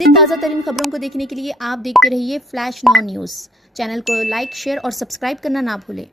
ताज़ा तरीन खबरों को देखने के लिए आप देखते रहिए फ्लैश 9 न्यूज़। चैनल को लाइक, शेयर और सब्सक्राइब करना ना भूलें।